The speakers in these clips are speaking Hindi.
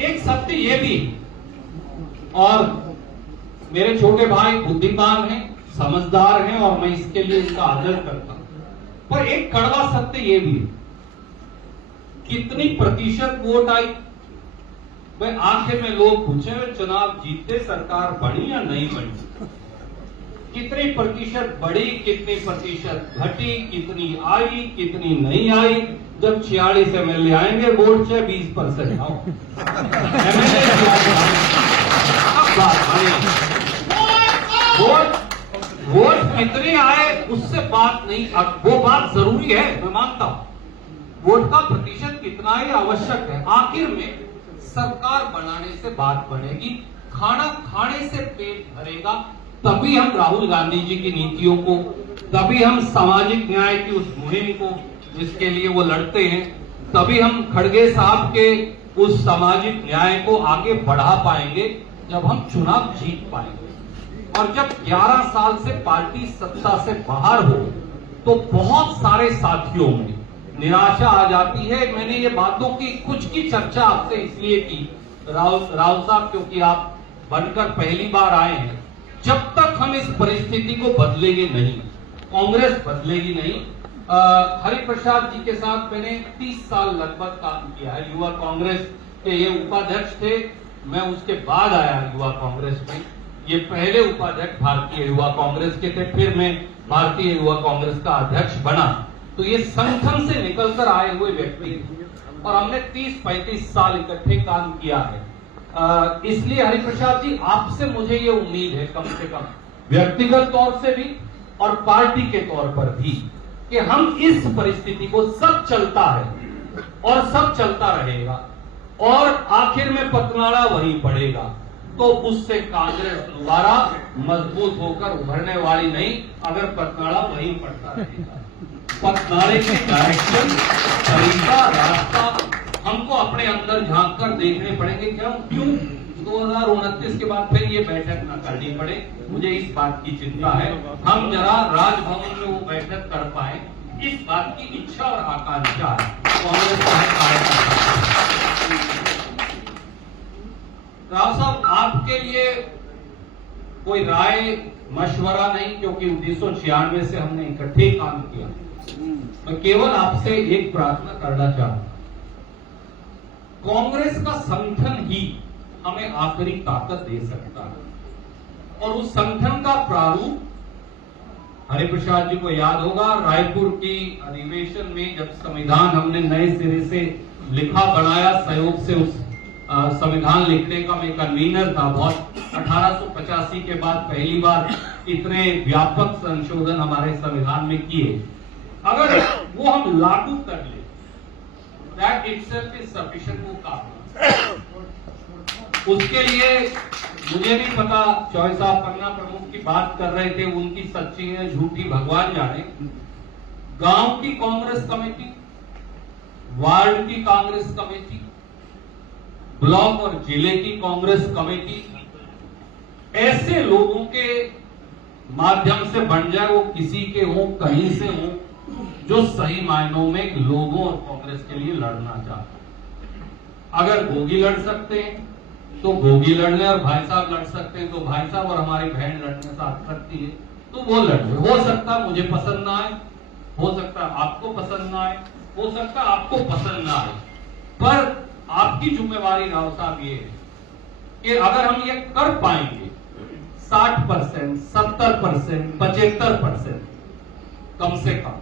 एक सत्य ये भी, और मेरे छोटे भाई बुद्धिमान हैं, समझदार हैं और मैं इसके लिए इनका आदर करता हूं, पर एक कड़वा सत्य ये भी, कितनी प्रतिशत वोट आई? भाई आखिर में लोग पूछे चुनाव जीतते सरकार बनी या नहीं बनी, कितनी प्रतिशत बढ़ी, कितनी प्रतिशत घटी, कितनी आई, कितनी नहीं आई? जब 46 MLA आएंगे वोट से 20% आओ वोट कितनी आए उससे बात नहीं, वो बात जरूरी है, मैं मानता हूं। वोट का प्रतिशत कितना है आवश्यक है, आखिर में सरकार बनाने से बात बनेगी, खाना खाने से पेट भरेगा, तभी हम राहुल गांधी जी की नीतियों को, तभी हम सामाजिक न्याय की उस मुहिम को जिसके लिए वो लड़ते हैं, तभी हम खड़गे साहब के उस सामाजिक न्याय को आगे बढ़ा पाएंगे जब हम चुनाव जीत पाएंगे। और जब 11 साल से पार्टी सत्ता से बाहर हो तो बहुत सारे साथियों में निराशा आ जाती है। मैंने ये बातों की कुछ की चर्चा आपसे इसलिए की राहुल साहब, क्योंकि आप बनकर पहली बार आए हैं। जब तक हम इस परिस्थिति को बदलेंगे नहीं, कांग्रेस बदलेगी नहीं। हरिप्रसाद जी के साथ मैंने 30 साल लगभग काम किया है। युवा कांग्रेस के ये उपाध्यक्ष थे, मैं उसके बाद आया युवा कांग्रेस में। ये पहले उपाध्यक्ष भारतीय युवा कांग्रेस के थे, फिर मैं भारतीय युवा कांग्रेस का अध्यक्ष बना। तो ये संगठन से निकलकर आए हुए व्यक्ति और हमने 30-35 साल इकट्ठे काम किया है। इसलिए हरिप्रसाद जी आपसे मुझे ये उम्मीद है, कम से कम व्यक्तिगत तौर से भी और पार्टी के तौर पर भी, कि हम इस परिस्थिति को, सब चलता है और सब चलता रहेगा और आखिर में पतनाड़ा वहीं पड़ेगा, तो उससे कांग्रेस दोबारा मजबूत होकर उभरने वाली नहीं, अगर पतनाड़ा वहीं पड़ता रहेगा। पतनाड़े के डायरेक्शन, तरीका, रास्ता हमको अपने अंदर झांक कर देखने पड़ेंगे। क्यों 2029 के बाद फिर ये बैठक न करनी पड़े, मुझे इस बात की चिंता है। हम जरा राजभवन में वो बैठक कर पाए, इस बात की इच्छा और आकांक्षा है कांग्रेस कार्यकर्ता। राव साहब, आपके लिए कोई राय मशवरा नहीं, क्योंकि 1996 से हमने इकट्ठे काम किया। मैं केवल आपसे एक प्रार्थना करना चाहूंगा, कांग्रेस का संगठन ही हमें आखिरी ताकत दे सकता है और उस संगठन का प्रारूप हरिप्रसाद जी को याद होगा, रायपुर की अधिवेशन में जब संविधान हमने नए सिरे से लिखा बनाया, सहयोग से उस संविधान लिखने का मैं कन्वीनर था। बहुत 1885 के बाद पहली बार इतने व्यापक संशोधन हमारे संविधान में किए। अगर वो हम लागू कर ले, दैट इटसेल्फ इज सफिशिएंट, वो काफी। उसके लिए मुझे नहीं पता, चौधरी साहब पन्ना प्रमुख की बात कर रहे थे, उनकी सच्ची है झूठी भगवान जाने। गांव की कांग्रेस कमेटी, वार्ड की कांग्रेस कमेटी, ब्लॉक और जिले की कांग्रेस कमेटी, ऐसे लोगों के माध्यम से बन जाए, वो किसी के हो, कहीं से हो, जो सही मायनों में लोगों और कांग्रेस के लिए लड़ना चाहते हैं। अगर भोगी लड़ सकते हैं तो भोगी लड़ने, और भाई साहब लड़ सकते हैं तो भाई साहब और हमारी बहन लड़ने साथ सकती है तो वो लड़े। हो सकता है मुझे पसंद ना आए, हो सकता है आपको पसंद ना आए, हो सकता है आपको पसंद ना आए, पर आपकी जिम्मेवारी राव साहब ये है कि अगर हम ये कर पाएंगे 60%, 70%, 75%, कम से कम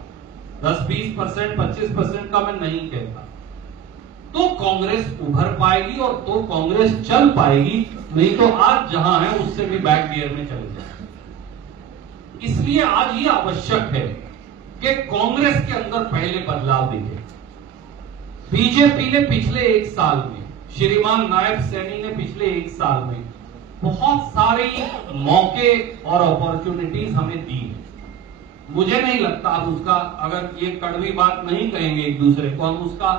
10-20%, 25% का मैं नहीं कहता, तो कांग्रेस उभर पाएगी और तो कांग्रेस चल पाएगी। नहीं तो आज जहां है उससे भी बैक गियर में चले जाए। इसलिए आज ये आवश्यक है कि कांग्रेस के अंदर पहले बदलाव दिखे। बीजेपी ने पिछले 1 साल में, श्रीमान नायब सैनी ने पिछले 1 साल में बहुत सारे मौके और अपॉर्चुनिटीज हमें दी है। मुझे नहीं लगता आप उसका, अगर ये कड़वी बात नहीं कहेंगे एक दूसरे को, हम उसका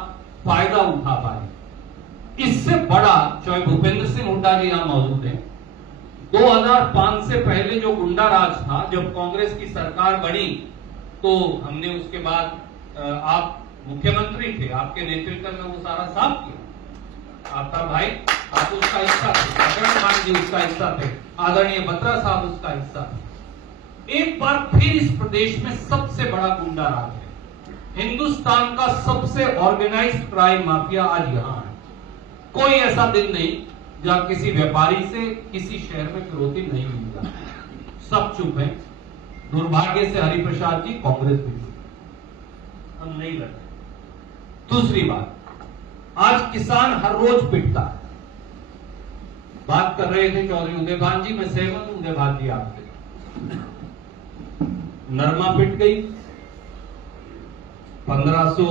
फायदा उठा पाए। इससे बड़ा, चाहे भूपेंद्र सिंह हुड्डा जी यहां मौजूद हैं, 2005 से पहले जो गुंडा राज था, जब कांग्रेस की सरकार बनी तो हमने उसके बाद, आप मुख्यमंत्री थे, आपके नेतृत्व में वो सारा साफ किया। आपका भाई, आप उसका हिस्सा थे, अकरम खान जी उसका हिस्सा थे, आदरणीय बत्रा साहब उसका हिस्सा थे। एक बार फिर इस प्रदेश में सबसे बड़ा गुंडा राज है, हिंदुस्तान का सबसे ऑर्गेनाइज्ड क्राइम माफिया आज यहां है। कोई ऐसा दिन नहीं जहां किसी व्यापारी से किसी शहर में फिरौती नहीं मिलता, सब चुप है। दुर्भाग्य से हरिप्रसाद जी कांग्रेस में हम नहीं लड़ते। दूसरी बात, आज किसान हर रोज पिटता है। बात कर रहे थे चौधरी उदयभान जी, मैं सहमत हूं उदयभान जी आपसे, नरमा पिट गई, 1500